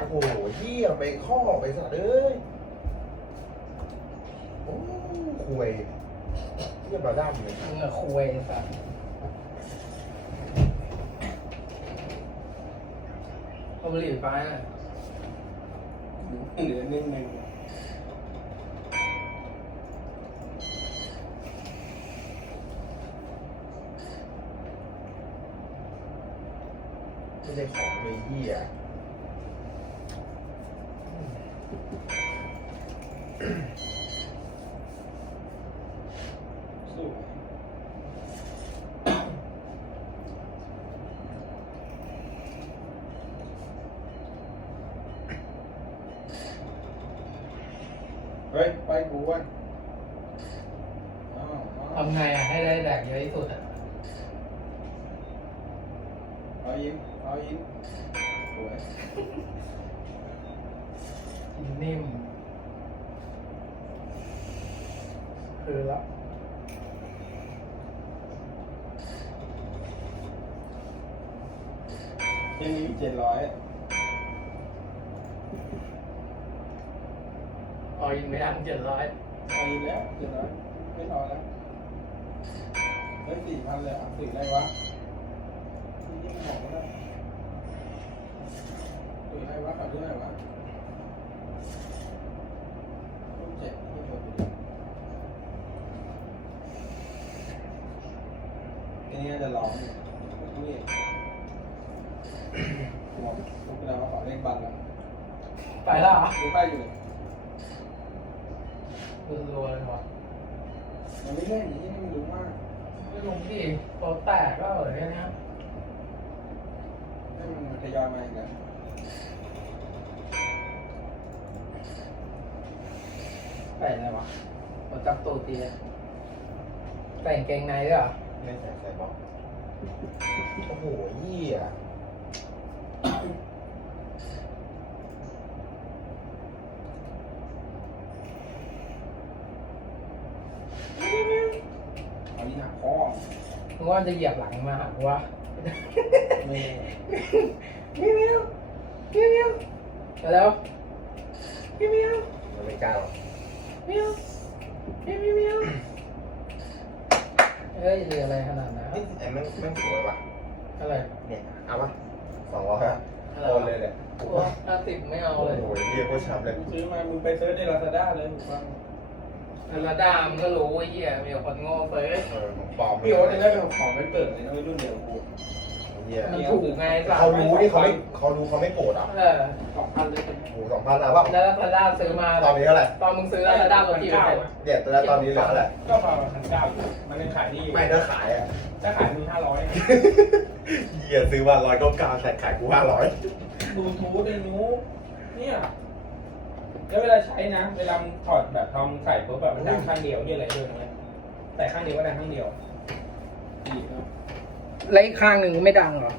โอ้โหเหี้ยไปข้อไปสัตว์เอ้ยโอ้คุยเหี้ยบาด้ามเลยมึงอะคุยไอ้สัสเอาบุหรี่ไปน่ะเหลือนิดนึงไม่ใช่ของเลยเหี้ยสู้ เฮ้ย ไปกูวะอ้าวอ้าวทำไงอะให้ได้แดกเยอะที่สุดอะเอายิ้มเอายิ้มสวยกิ นนิ่มคือละยังมีเจ็ดร้อยเอายิงไม่ทันเจ็ดร้อยเอายิ้มแล้วเจ็ดร้อยไม่รอแล้วเฮ้ยสี่พันเลยอะสี่อะไรวะยิ่งบอกว่าสี่อะไรวะขับด้วยอะไรวะลูกเจ็ดที่โดนไปดิ อันนี้จะร้องอยู่นี่บอกทุกเวลาว่าขอเลขบัตรแล้วไปและเหรอดูไปอยู่เลยรัวๆเลยว่ะมันไม่เล่นอย่างนี้มันรู้มากไม่ลงที่โตแตกก็เหรอเนี่ยนะให้มันทยอยมาอีกแล้วใส่อะไรวะหัวจับตัวเตียใส่กางเกงในด้วยเหรอ ไม่ใส่ใส่บล็อก โอ้โหเหี้ยเอาที่หนักข้อมึงว่าจะเหยียบหลังมาหากูวะไม่มิวมิวมิวมิวเดี๋ยวแล้วมิวมิวมันไม่กล้าหรอกมิวมิวมิวมิวเฮ้ยเรืออะไรขนาดนั้น นี่ไอ้แม่งแม่งสวยว่ะ อะไรเนี่ยเอาปะสองร้อยอะอะไรโอนวะเลยเนี่ยโอ้ห้าสิบไม่เอาโอ้เลยโหเหี้ยโคตรช้ำเลยมึงซื้อมา มึงไปเซิร์ชในลาซาด้าเลยถูกป่ะระดามก็รู้ไอ้เหี้ยมีแต่คนโง่เฟ้ยเออของปลอมพี่โอ๊ตเนี่ยได้เป็นของไปเกิดเลยนะไม่รุ่นเดียวกับกู เหี้ยมันถูกไงสัตเขาว์รู้นี่เขาไม่เขารู้เขาไม่โกรธอะเออสองพันเลยเป็นโอ้โหสองพันแล้วป่ะแล้วระดามซื้อมาตอนนี้เท่าไหร่ตอนมึงซื้อระดามตัวกี่เปอร์เซ็นต์เนี่ยตอนตอนนี้เหลือเท่าไหร่ก็ประมาณพันเก้าอยู่มันยังขายดีอยู่ไม่ถ้าขายอะถ้าขายมึงห้าร้อยเหี้ยซื้อมาร้อยเก้าเก้าแต่ขายกูห้าร้อยดูทูธไอ้นู้เนี่ยแล้วเวลาใช้นะ เวลามึงถอดแบบทอมใส่ปุ๊บแบบมันดังข้างเดียวที่อะไรด้วยนะเว้ยใส่ข้างเดียวก็ดังข้างเดียวดีนะ แล้วอีกข้างหนึ่งไม่ดังเหรอ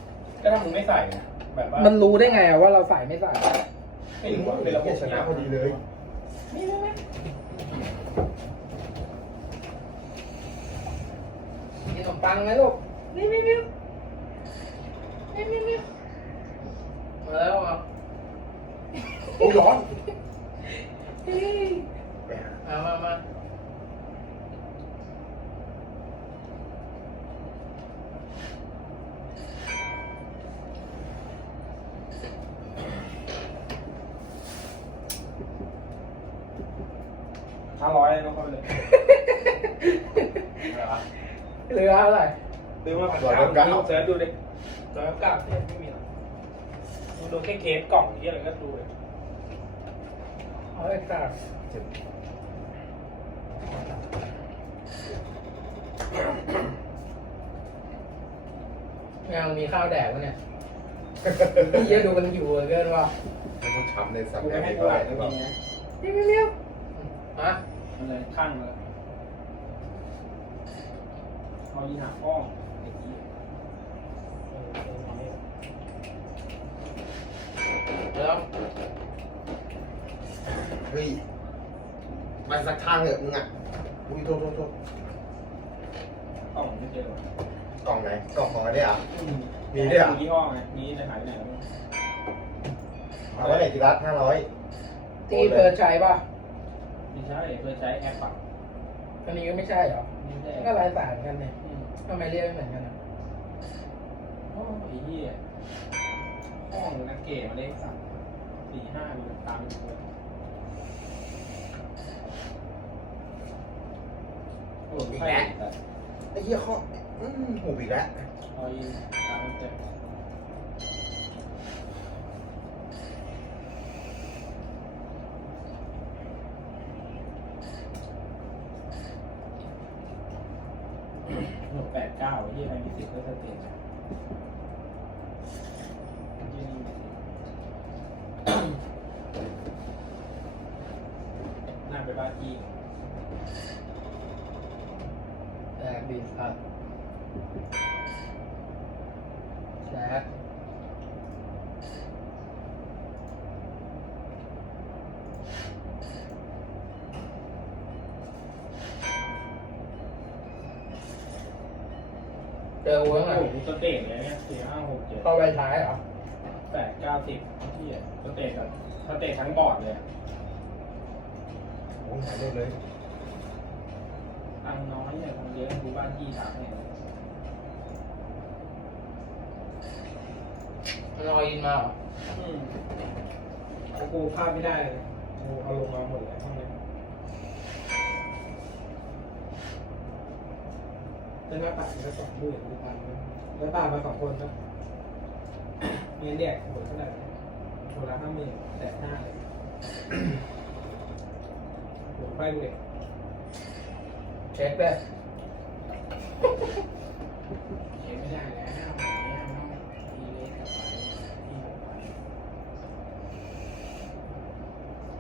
ก็ถ้ามึงไม่ใส่นะแบบว่ามันรู้ได้ไงอะว่าเราใส่ไม่ใส่ไม่รู้ว่าเป็นระบบชนะพอดีเลยนี่นี่นี่มีขนมปังไหมลูกนี่นี่นี่นี่นี่นี่มาแล้วอะโอ้ยร้อนเฮ้ยไปหามามามา ห้าร้อยน้องเขาเลยเหลือเท่าไหร่ซื้อมาพันเก้าดูเสิร์ชดูดิร้อยเก้าเนี่ยไม่มีหรอกมึงดูแค่เคสกล่องที่อะไรก็ดูเลยเอาไอ้สัตว์แมวมีข้าวแดกวะเนี่ยพี่เยอะดูมันอยู่เหลือเกินว่ะให้กูช้ำในสัตกูว์แม่ไม่งให้ไม่กูไหวอ่านหรือเปล่าจริงๆนะมิวมิวมิว ฮะมันเลยข้างมาแล้วเอายีหาข้อไอ้ที่เออเออเอาเนี่ยแล้วเฮ้ยไปสักทางเถอะมึงอะอุ้ยโทษโทษโทษกล่องไม่เจอหรอกกล่องไหนกล่องของอันนี้อะไม่มีมีด้วยเหรอ ยี่ห้อไงมีจะหายไปไหนวะอ๋อเอาไว้ไหนจิรัตห้าร้อยตีเปิดใช้ป่ะ ไม่ใช่เพื่อใช้แอปอะอันนี้ก็ไม่ใช่เหรอไม่ใช่ก็ลายต่างกันเนี่ยอืมทำไมเรียกไม่เหมือนกันอะโอ้ไอ้เหี้ยห้องนักเก๋มาได้สักสี่ห้าดูตามดูเลยโอ้ยใช่แต่ไอ้เหี้ยข้ออืมหูอีกแล้วรอยตามเจ็บ หกแปดเก้ายี่อะไรมีสิทธิ์ก็จะเตจน่าไปบ้านอีกแจกดีสัตว์แชท เจอวัวโอ้ไงโหสเตจเลยเนี่ยสี่ห้าหกเจ็ดเข้าไปท้ายเหรอแปดเก้าสิบที่สเตจแบบสเตจทั้งบอร์ดเลยอะโอ้ยหายเร็วเลยตังค์น้อยเนี่ยคนเยอะดูบ้านยี่ทางเนี่ยมันลอยอินมาเหรอ อืมเอากูพลาดไม่ได้เลยกูเอาลงมาหมดเลยห้องนี้ เป็นหน้าปัดก็สองหมื่นหรือพันแล้วตามมาสองคนนะเงินเรียกหมดเท่าไหร่เนี่ยคนละห้าหมื่นแต่ห้าเลยโหไปดูเลยเช็คด้วยเขียนไม่ได้แล้วเนี่ยทีเล็กกับไปที่หกไป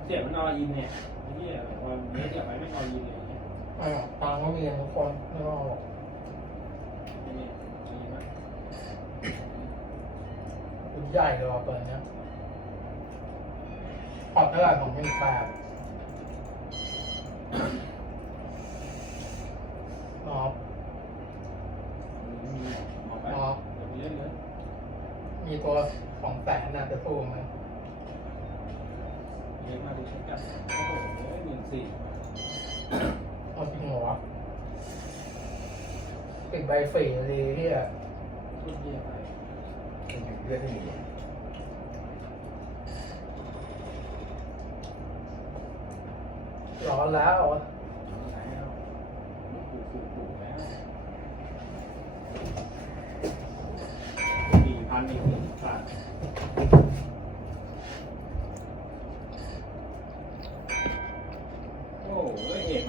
เสียมันนอนยินเนี่ยไอ้เหี้ยแบบว่าเมสกับไปไม่นอนยินเลยเนี่ยอ่าตังค์ก็มีกันทุกคนไม่ต้องเอาหรอก ไอ้เนี่ยยินมาก คุณ ใหญ่เลยว่ะเปิดเนี้ยขอบเท่าไหร่ของไม่มีแปดออมีหมออ๋อเดี๋ยวไปเล่นเลยมีตัวของแสนน่าจะสู้ไหมเล่นมากดูเช็คกันโอ้โหหมื่นสี่เอาจริงเหรอวะปิดใบฝีเลยที่อะ ทุกเยี่ยไปเลือดไม่มีร้อนแล้วแล้วปูปูปูแล้วสี่พันอีกหนึ่งพัน